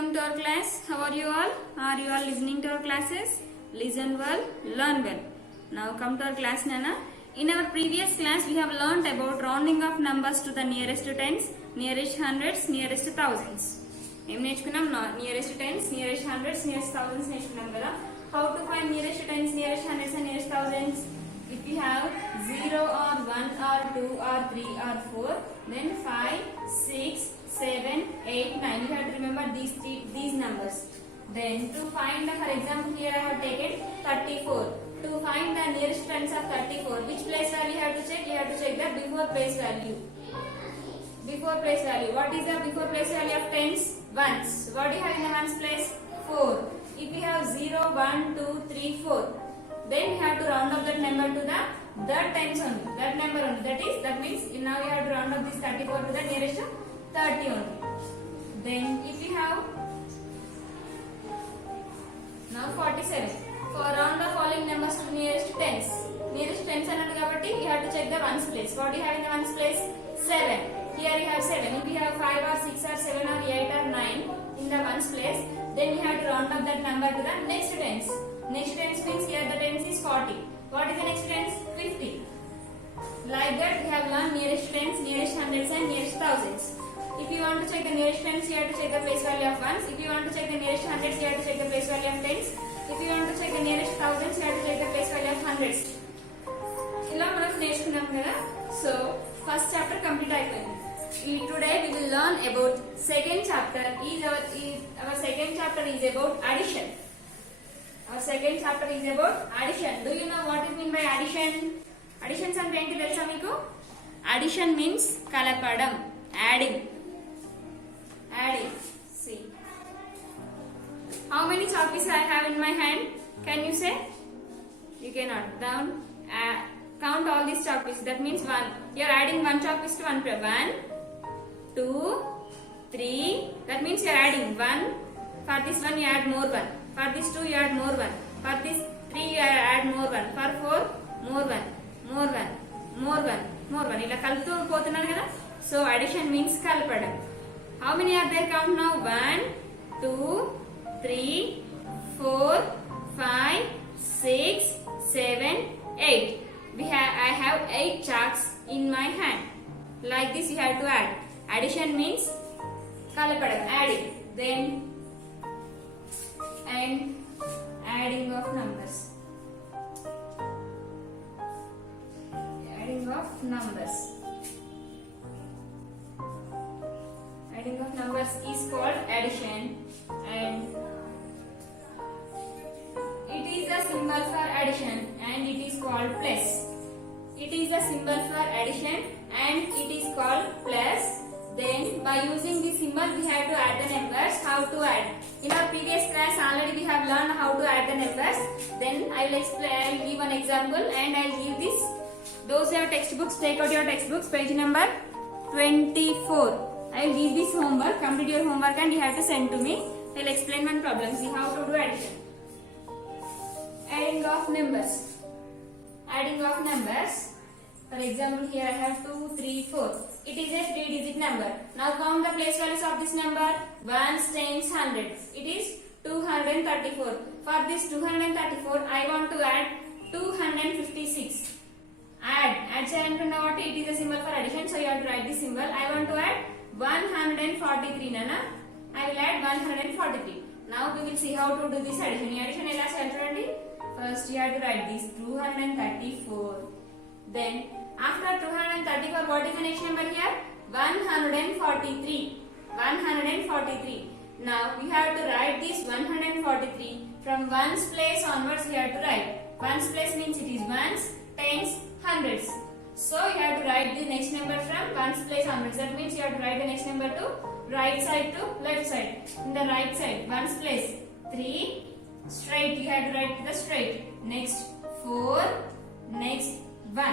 welcome to our class. How are you all? Are you all listening to our classes? Listen well, learn well. Now come to our class, Nana. In our previous class, we have learnt about rounding of numbers to the nearest to tens, nearest hundreds, nearest to thousands. ఏం నేర్చుకున్నాం? Nearest tens, nearest hundreds, nearest thousands నేర్చుకున్నాం కదా. How to find nearest tens, nearest hundreds and nearest thousands? If you have 0 or 1 or 2 or 3 or 4, then 5, 6, 7, 8, 9. You have to remember these numbers. Then to find the, for example, here I have taken 34. To find the nearest tens of 34, which place value you have to check? You have to check the before place value. Before place value. What is the before place value of tens? Ones. What do you have in the ones place? 4. If you have 0, 1, 2, 3, 4, then you have to round up that number to the tens only. That number only. That means now you have to round up this 34 to the nearest 30 only. Then if you have now 47. For round the following numbers to nearest tens. Nearest tens another kabatti you have to check the ones place. What do you have in the ones place? 7. Here you have 7. If you have 5 or 6 or 7 or 8 or 9 in the ones place, then you have to round up that number to the next tens. Next tens means here the tens is 40. What is the next tens? 50. Like that we have learned nearest tens, nearest hundreds and nearest thousands. If you want to check the nearest tens, you have to check the place value of ones. If you want to check the nearest hundreds, you have to check the place value of tens. If you want to check the nearest thousands, you have to check the place value of hundreds. ఇలా మనం నేర్చుకున్నాం కదా. So first chapter complete అయిపోయింది. Today we will learn about second chapter. Our second chapter is about addition. Our second chapter is about addition. Do you know what is mean by addition? Additions అంటే ఏంటి తెలుసా మీకు? Addition means కలపడం, adding. See. How many chalk pieces I have in my hand? Can you say? You cannot. Down. Count all these chalk pieces. That means 1. You are adding 1 chalk piece to 1 pair. 1, 2, 3. That means you are adding 1. For this 1 you add more 1. For this 2 you add more 1. For this 3 you add more 1. For 4 more 1. More 1. More 1. More 1. ఇలా కలుపుతూ పోతున్నారు కదా. So addition means కలపడం. How many are there? Count now. 1, 2, 3, 4, 5, 6, 7, 8. I have 8 chalks in my hand. Like this you have to add. Addition means kalapadam, adding. Then and adding of numbers. Adding of numbers. Adding of numbers is called addition, and it is a symbol for addition and it is called plus. It is a symbol for addition and it is called plus. Then by using this symbol we have to add the numbers. How to add? In our previous class already we have learned how to add the numbers. Then I will explain. I will give an example and I will give this. Those who have textbooks, take out your textbooks, page number 24. I will give this homework. Complete your homework and you have to send to me. I will explain one problem. See how to do addition. Adding of numbers. Adding of numbers. For example, here I have 2, 3, 4. It is a 3-digit number. Now count the place values of this number. Ones, tens, hundreds. It is 234. For this 234, I want to add 256. Add చేయాలనుకున్నా what? It is a symbol for addition, so you have to write this symbol. I want to add 143, Nana. I will add 143. Now we will see how to do this addition. Addition ఎలా చేయాలి చూడండి. First you have to write this 234. Then after 234, what is the next number here? 143. 143. Now we have to write this 143 from ones place onwards. We have to write. Ones place means it is ones, tens, hundreds. So you have to write the next number from ones place onwards. That means you have to write the next number to right side to left side. In the right side, ones place 3. Straight, you have to write the straight. Next 4, next 1.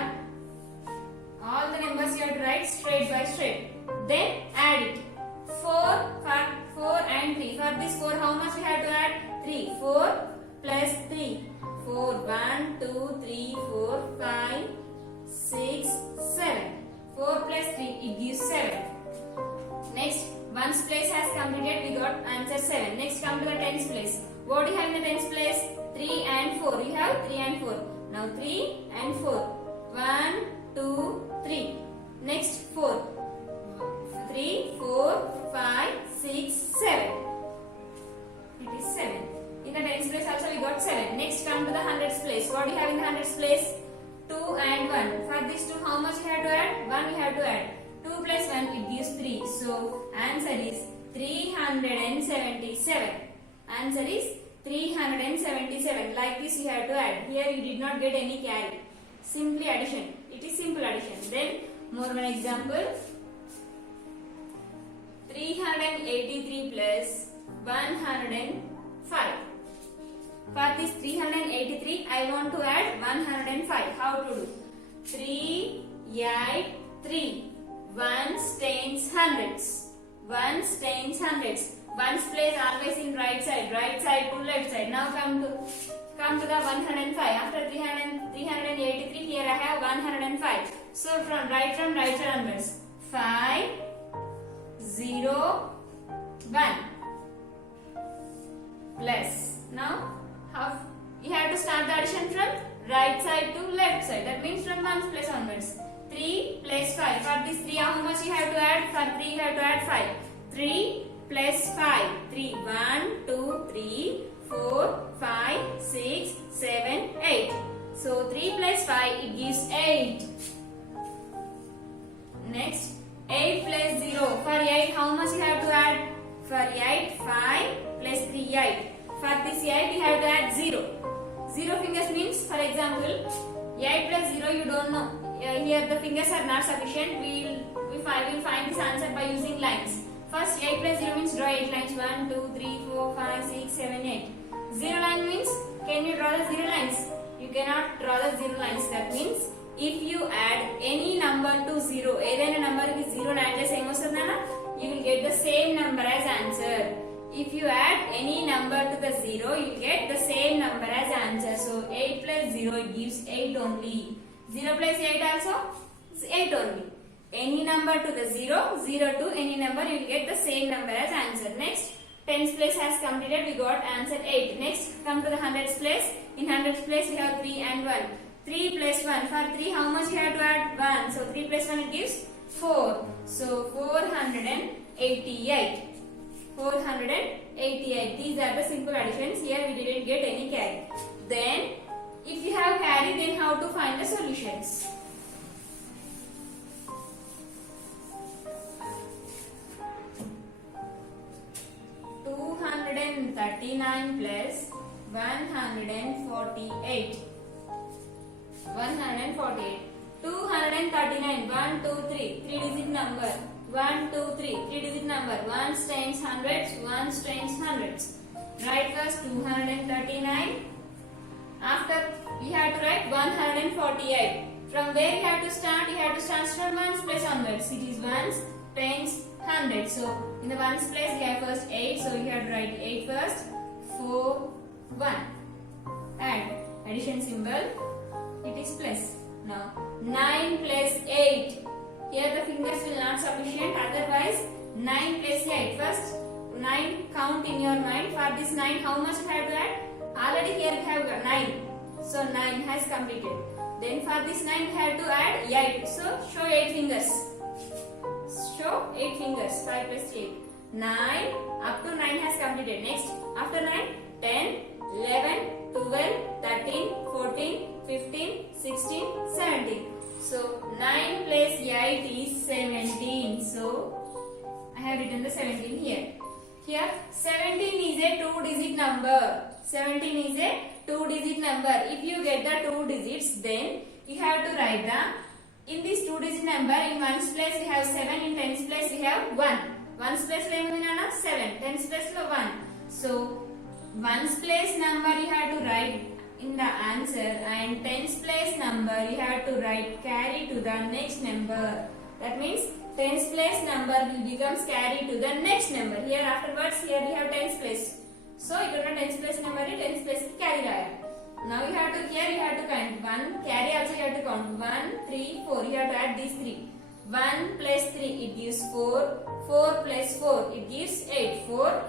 All the numbers you have to write straight by straight. Then add it. 4 and 3. For this 4, how much we have to add? 3. 4 plus 3. 4, 1, 2, 3, 4, 5, 6, 7. 4 plus 3, it gives 7. Next, ones place has completed. We got got answer 7. Next come to the tens place. What do you have in the tens place? 3 and 4. You have 3 and 4. Now 3 and 4. 1, 2, 3. Next 4. 3, 4, 5, 6, 7. It is 7. In the tens place also we got 7. Next come to the hundreds place. What do you have in the hundreds place? 2 and 1. For these two, how much you have to add? 1 you have to add. 2 plus 1, it gives 3. So, answer is 377. Answer is 377. Like this you have to add. Here you did not get any carry. Simply addition. It is simple addition. Then, more one example. 383 plus 105. For this 383, I want to add 105. How to do? 3, 8, 3. Ones, tens, hundreds. Ones, tens, hundreds. Ones place always in right side to left side. Now come to the 105. After 383, here I have 105. So from right onwards. 5, 0, 1. Plus. Now you have to start the addition from right side to left side. That means from ones place onwards. 3 plus 5. For this 3, how much you have to add? For 3, you have to add 5. 3 plus 5. 3. 1, 2, 3, 4, 5, 6, 7, 8. So 3 plus 5, it gives 8. Next, 8 plus 0. For 8, how much you have to add? For 8, 5 plus 3, 8. For this 8, you have to add 0. 0 fingers means, for example, 8 plus 0, you don't know. Here the fingers are not sufficient. We will find this answer by using lines. First 8 plus 0 means draw 8 lines. 1, 2, 3, 4, 5, 6, 7, 8. 0 line means, can you draw the 0 lines? You cannot draw the 0 lines. That means, if you add any number to 0, either number is 0 and add the same you will get the same number as answer. If you add any number to the 0, you will get the same number as answer. So 8 plus 0 gives 8 only. 0 plus 8 also is 8 only. Any number to the 0, 0 to any number, you will get the same number as answer. Next, tens place has completed, we got answer 8. Next, come to the hundreds place. In hundreds place, we have 3 and 1. 3 plus 1. For 3, how much you have to add? 1. So 3 plus 1, it gives 4. So 488. 488. These are the simple additions. Here we didn't get any carry. Then, if you have carry, then how to find the solutions? $239 plus 148. 148. 239. 1, 2, 3. 3-digit number. 1, 2, 3. 3-digit number. Ones, tens, hundreds. Ones, tens, hundreds. Write first 239. After we have to write 148. From where you have to start? You have to start from ones place onwards. It is ones, tens, hundreds. So in the ones place we have first 8. So you have to write 8 first. 4, 1. Add. Addition symbol. It is plus. Now 9 plus 8. Here the fingers will not sufficient. Otherwise 9 plus 8. First 9 count in your mind. For this 9 how much you have to add? Already here we have 9. So 9 has completed. Then for this 9 we have to add 8. So show 8 fingers. Show 8 fingers. 5 plus 8. 9. Up to 9 has completed. Next. After 9. 10, 11, 12, 13, 14, 15, 16, 17. So 9 plus 8 is 17. So I have written the 17 here. Here 17 is a 2-digit number. 17 is a 2-digit number. If you get the 2 digits, then you have to write in this 2-digit number, in ones place we have 7, in tens place we have 1. Ones place 7, tens place 1. So ones place number you have to write in the answer, and tens place number you have to write carry to the next number. That means tens place number will becomes carry to the next number. Here afterwards here we have tens place. So ఇక్కడ tens place number tens place carry రాయాలి. Now you have to count 1 carry also you have to count 1 3 4. You have to add these 3. 1 plus 3 it gives 4. 4 plus 4, it gives 8. 4,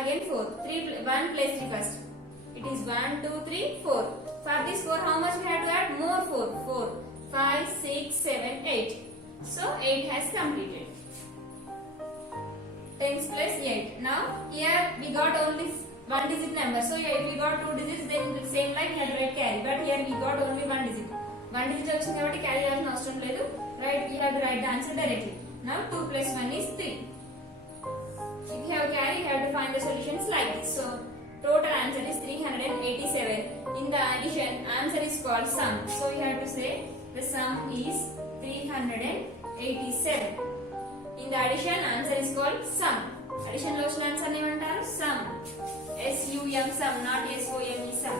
again 4. 1 plus 3 first. It is 1, 2, 3, 4. For this 4, how much we have to add? More 4. 4, 5, 6, 7, 8. So 8 has completed. Tens plus 8. Now here we got only one digit number. So if we got two digits, then the same like we have to write carry. But here we got only one digit. One digit వచ్చింది కాబట్టి carry చేయాల్సిన అవసరం లేదు. Right? We have to write the answer directly. Now 2 plus 1 is 3. If you have carry, you have to find the solutions like this. So total answer is 387. In the addition, answer is called sum. So you have to say the sum is 387. In the addition, answer is called sum. Addition lo వచ్చిన answer ni antaru sum. S-U-M sum, not S-O-M-E sum.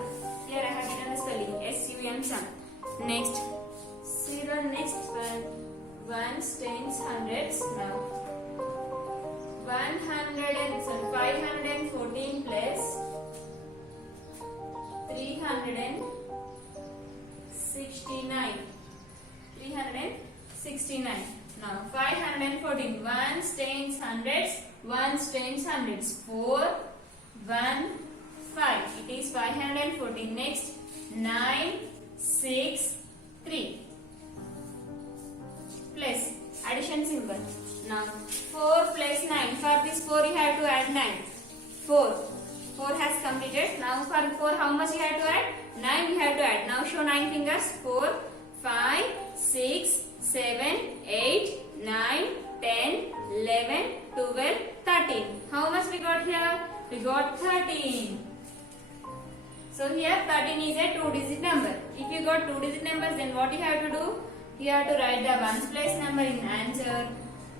Here I have written the spelling S-U-M sum. Next, see the next one. Ones, tens, hundreds. Now 514 plus 369. 369. Now 514. Ones, tens, hundreds. Ones, tens, hundreds. 4, 1, 5. It is 514. Next 9, 6, 3. Plus addition symbol. Now 4 plus 9. For this 4 you have to add 9. 4. 4 has completed. Now for 4 how much you have to add? 9 you have to add. Now show 9 fingers. 4, 5, 6, 7, 8, 9, 10, 11, 12, 13. How much we got here? We got 13. So here 13 is a 2-digit number. If you got 2-digit numbers, then what you have to do? You have to write the ones place number in answer.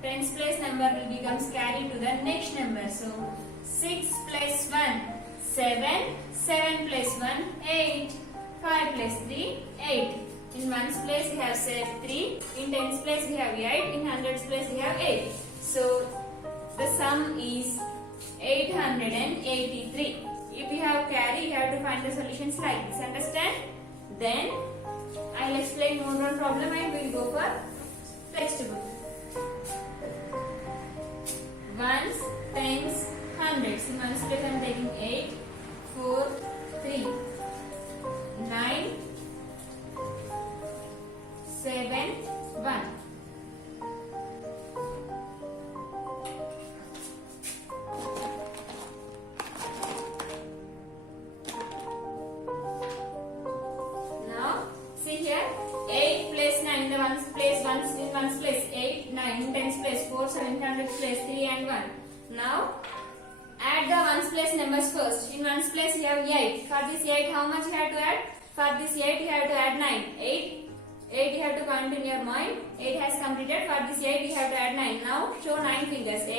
Tens place number will becomes carried to the next number. So 6 plus 1, 7. 7 plus 1, 8. 5 plus 3, 8. In ones place we have said 3. In tens place we have 8. In hundreds place we have 8. So the sum is 883. If you have carry, you have to find the solutions like this. Understand? Then I'll explain more problem and we'll go for textbook. Ones, tens, hundreds. In ones place I am taking 8, 4, 3, 9, 7, 1. In ones place 8, 9, in tens place 4, 7, hundreds place 3 and 1. Now add the ones place numbers first. In ones place you have 8. For this 8 how much you have to add? For this 8 you have to add 9. 8 you have to count in your mind. 8 has completed. For this 8 you have to add 9. Now show 9 fingers. 8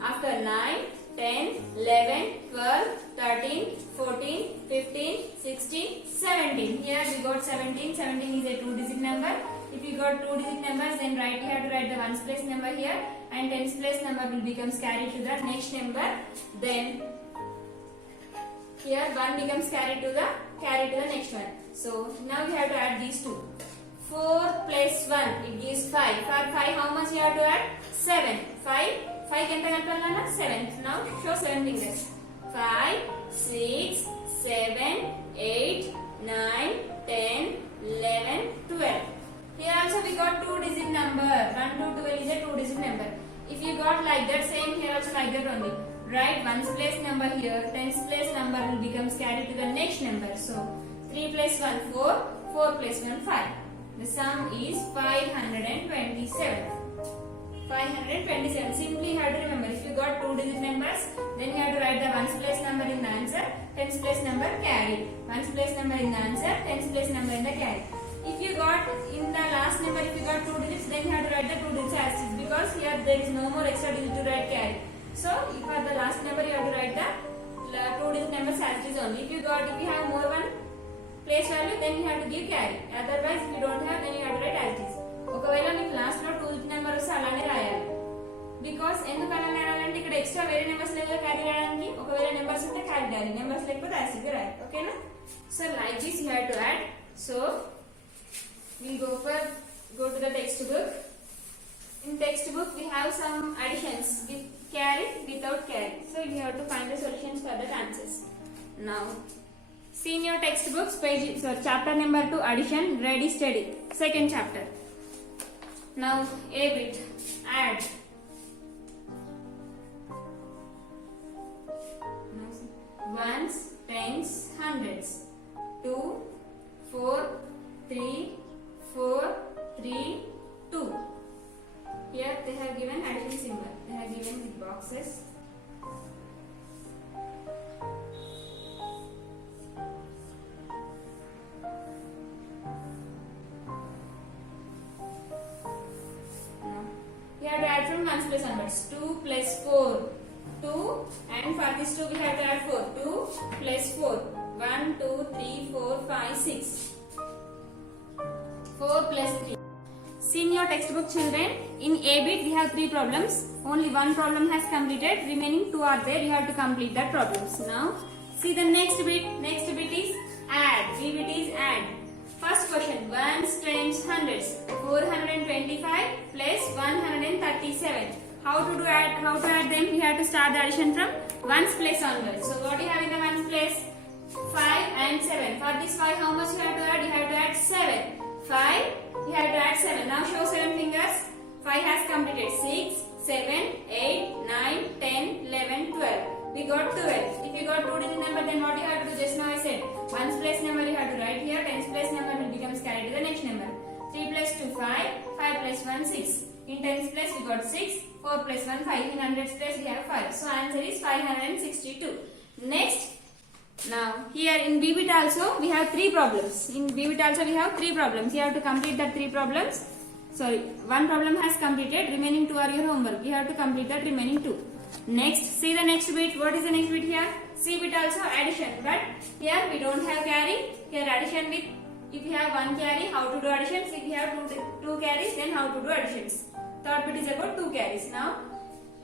after 9, 10, 11, 12, 13, 14, 15, 16, 17. Here we got 17. 17 is a 2-digit number. If you got 2-digit numbers, then you have to write the ones place number here, and tens place number will becomes carried to the next number. Then here 1 becomes carried to the next one. So now we have to add these two. 4 plus 1 it gives 5. For 5 how much you have to add? 7. 5 enta kalpalana 7. Now show 7 fingers. 5, 6, 7, 8, 9, 10, 11, 12. Here also we got 2-digit number. 1 to 12 is a 2-digit number. If you got like that, same here also like that only. Write ones place number here. Tens place number will becomes carried to the next number. So 3 plus 1 4. 4 plus 1 5. The sum is 527. 527. Simply you have to remember. If you got 2-digit numbers, then you have to write the ones place number in the answer. Tens place number carry. Ones place number in the answer. Tens place number in the carry. If you got in the last number, if you got 2 digits, then you have to write the 2 digits as is, because here there is no more extra digit to write carry. So if for the last number you have to write the 2 digit numbers as is only. If you have more one place value, then you have to give carry. Otherwise if you don't have, then you have to write as is. ఒకవేళ మీకు last లో 2 digit number వస్తే అలానే రాయాలి. Because ఎందుకు అలానే రాయాలంటే ఇక్కడ ఎక్స్ట్రా వేరే నెంబర్స్ లేదా క్యారీ రాయడానికి ఒకవేళ నెంబర్స్ ఉంటే క్యారీ రాయాలి, నెంబర్స్ లేకపోతే యాజ్ ఇట్ రాయాలి. ఓకేనా? So like this you have to add. So we'll go to the textbook. In textbook we have some additions with carry, without carry. So you have to find the solutions for the answers. Now see in your textbooks page, chapter number 2, addition, ready, steady, second chapter. Now a bit, add. Ones, tens, hundreds. 2, 4, 3, 4, 3, 2. Here they have given addition symbol. They have given with boxes. We have to add from ones place onwards. 2 plus 4, 2, and for this 2 we have to add 4. 2 plus 4, 1, 2, 3, 4, 5, 6. 4 plus 3. See in your textbook children, in A bit we have 3 problems. Only one problem has completed. Remaining 2 are there. You have to complete that problems. Now see the next bit. Next bit is add. B bit is add. First question, ones, tens, hundreds. 425 plus 137. How to add them? We have to start the addition from ones place onwards. So what do you have in the ones place? 5 and 7. For this 5, how much you have to add? You have to add 7. 5, you have to add 7. Now show 7 fingers. 5 has completed. 6, 7, 8, 9, 10, 11, 12. We got 12. If you got 2 digit number, then what you have to do? Just now I said, ones place number you have to write here. Tens place number will become carried to the next number. 3 plus 2, 5. 5 plus 1, 6. In tens place we got 6. 4 plus 1, 5. In hundreds place we have 5. So answer is 562. Next. Now here in B bit also we have 3 problems. In B bit also we have 3 problems. You have to complete that 3 problems. Sorry, 1 problem has completed. Remaining 2 are your homework. You have to complete that remaining 2. Next, see the next bit. What is the next bit here? C bit also addition. But here we don't have carry. Here addition with, if you have 1 carry, how to do additions? If you have 2 carries, then how to do additions? Third bit is about 2 carries. Now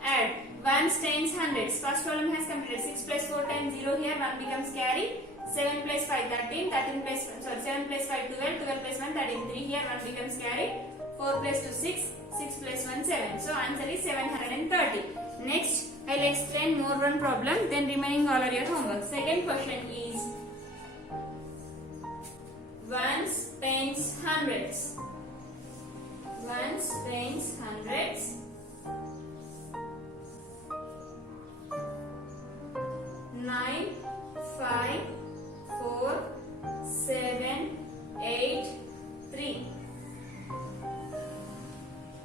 add. Ones, tens, hundreds. First problem has completed. 6 plus 4 times 0 here. 1 becomes carry. 7 plus 5, 13. 13 plus, 7 plus 5, 12. 12 plus 1, 13. 3 here. 1 becomes carry. 4 plus 2, 6. 6 plus 1, 7. So answer is 730. Next, I will explain more one problem. Then remaining all are your homework. Second question is ones, tens, hundreds. Ones, tens, hundreds. 9, 5, 4, 7, 8, 3.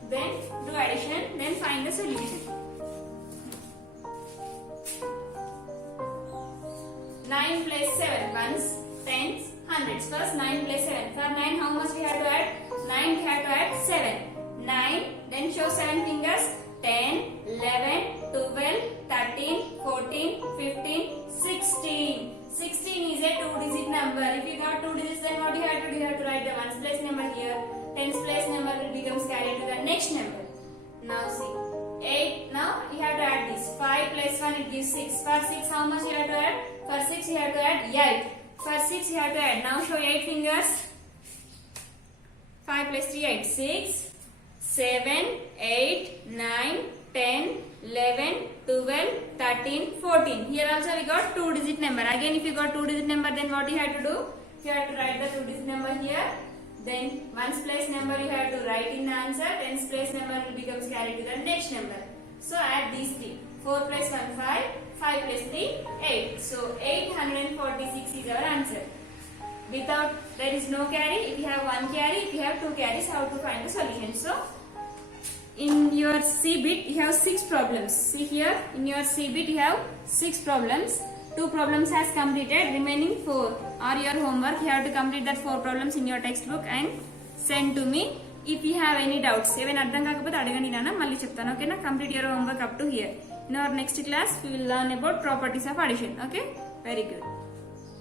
Then do addition, then find the solution. 9 plus 7, ones, tens, hundreds. First 9 plus 7. For 9 how much we have to add? 9 we have to add 7. 9, then show 7 fingers. 10, 11, 12, 13, 14, 15, 16. 16 is a 2-digit number. If you got 2 digits, then what you have to do? You have to write the ones place number here. Tens place number will become carried to the next number. Now see. 8. Now you have to add this. 5 plus 1 it gives 6. For 6 how much you have to add? For 6 you have to add 8. For 6 you have to add. Now show 8 fingers. 5 plus 3 8. 6. 7, 8, 9, 10, 11, 12, 13, 14. Here also we got 2-digit number. Again if you got 2-digit number, then what you have to do? You have to write the 2-digit number here. Then ones place number you have to write in the answer. Tens place number will become carried to the next number. So add these 3. 4 plus 1, 5. 5 plus 3, 8. So 846 is our answer. Without, there is no carry. If you have 1 carry, if you have 2 carries, how to find the solution? So in your C bit you have 6 problems. See here, in your C bit you have 6 problems. 2 problems has completed. Remaining 4 are your homework. You have to complete that 4 problems in your textbook and send to me. If you have any doubts, even అర్థం కాకపోతే అడగండి నాన్న, మళ్ళీ చెప్తాను. ఓకేనా? Complete your homework up to here. In our next class we will learn about properties of addition. Okay, very good.